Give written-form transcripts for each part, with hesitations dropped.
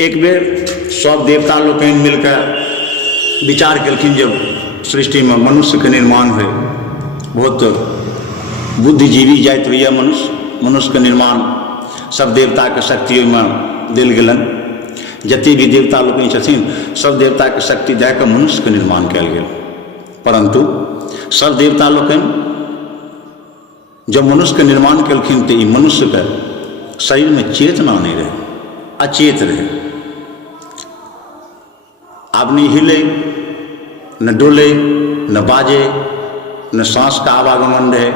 एक बेर सब देवता लोग मिलकर विचार कलखिन जब सृष्टि में मनुष्य के निर्माण हुए, बहुत बुद्धिजीवी जाति हुई मनुष्य के निर्माण सब देवता के शक्ति में दिल गलन। जति भी देवता लोग छथिन सब देवता के शक्ति दे के मनुष्य के निर्माण कल गेल। परंतु सब देवता लोग जब मनुष्य के निर्माण कलखिन तो मनुष्य के शरीर में चेतना नहीं रहे, अचेत रहे। अब नहीं हिले, न डोले, न बाजे, न सांस का आवागमन रहे।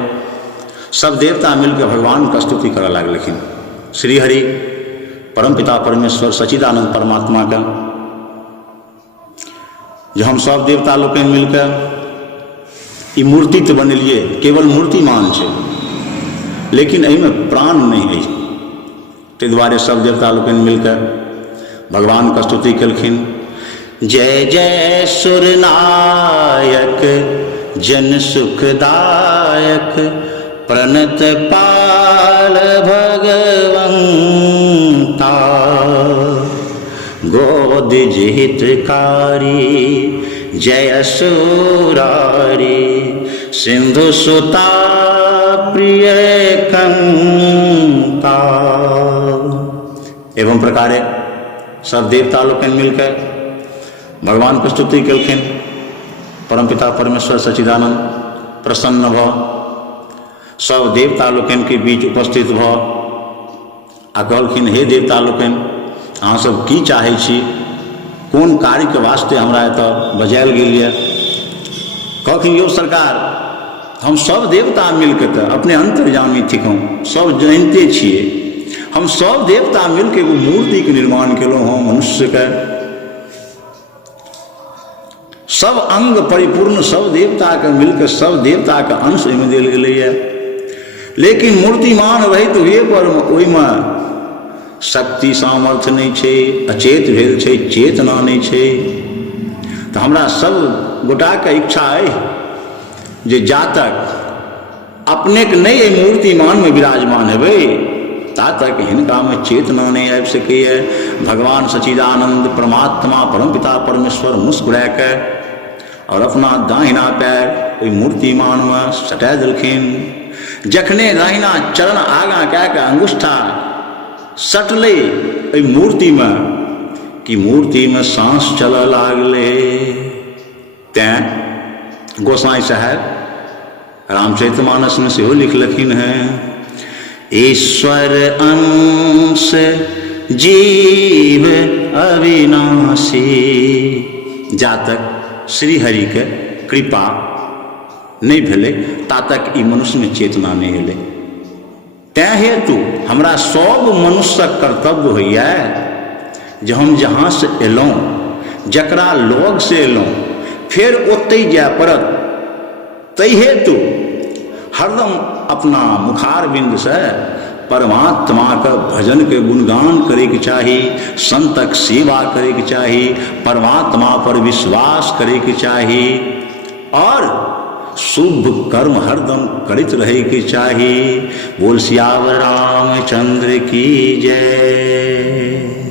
सब देवता मिलकर भगवान का स्तुति करे लगलखिन। श्री हरि परमपिता परमेश्वर सच्चिदानंद परमात्मा का जो हम सब देवता लोग मिलकर मूर्ति तो बनेलिए, केवल मूर्तिमान है लेकिन में प्राण नहीं है। ते द्वारे सब देवता लोग मिलकर भगवान का स्तुति कलखिन। जय जय सुरनायक जन सुखदायक प्रणत पाल भगवंता गोद जिहितकारी जय सुरारी सिंधु सुता प्रिय कंता। एवं प्रकारे सब देवता लोग मिलकर भगवान की स्तुति कलखिन। परमपिता परमेश्वर सच्चिदानंद प्रसन्न भ सब देवता लोग के बीच उपस्थित भ आ कहलखिन, हे देवता लोग अहाँ सब की चाहे छी, कोन कार्य के वास्ते हमरा एतऽ बजायल गेल यऽ। कहलखिन, यो सरकार हम सब देवता मिलकर तो अपने अंतर्यामी थिकौं, सब जानते छिए। हम सब देवता मिलकर एगो मूर्ति के निर्माण केलहुँ हँ मनुष्य के। सब अंग परिपूर्ण सब देवता के मिलकर सब देवता के अंश में दिल गए। लेकिन मूर्तिमान रहित तो हुए पर ओइमे शक्ति सामर्थ्य नहीं छे, अचेत भेल छे, चेतना नहीं छे। तो हमरा सब गोटा के इच्छा है जे जा तक अपने के नहीं मूर्तिमान में विराजमान हेबै ता तक हिनका में चेतना नहीं आबि सकैए। भगवान सच्चिदानंद परमात्मा परमपिता परमेश्वर मुस्कुरा के और अपना दाहिना पैर ओई मूर्तिमान में सटा देलखिन। जखने दाहिना चरण आगा कए के अंगुष्ठा सटले ओई मूर्ति में कि मूर्ति में सांस चल लागले। तैं गोसाई साहब रामचरितमानस में सेहो लिखलखिन हैं, ईश्वर अंश जीव अविनाशी। जा तक श्री हरि के कृपा नहीं भेले ता तक ई मनुष्य में चेतना नहीं हेले। तैं हेतु हमरा सब मनुष्यक कर्तव्य होइए जे हम जहाँ से एलहुँ, जकरा लग से एलहुँ, फिर ओतै जाय पड़त। तै हेतु हरदम अपना मुखारबिंद से परमात्मा के भजन के गुणगान करे के चाही, संतक सेवा करे के चाही, परमात्मा पर विश्वास करे के चाही और शुभ कर्म हरदम करित रहे के चाही। बोल सियावर रामचंद्र की जय।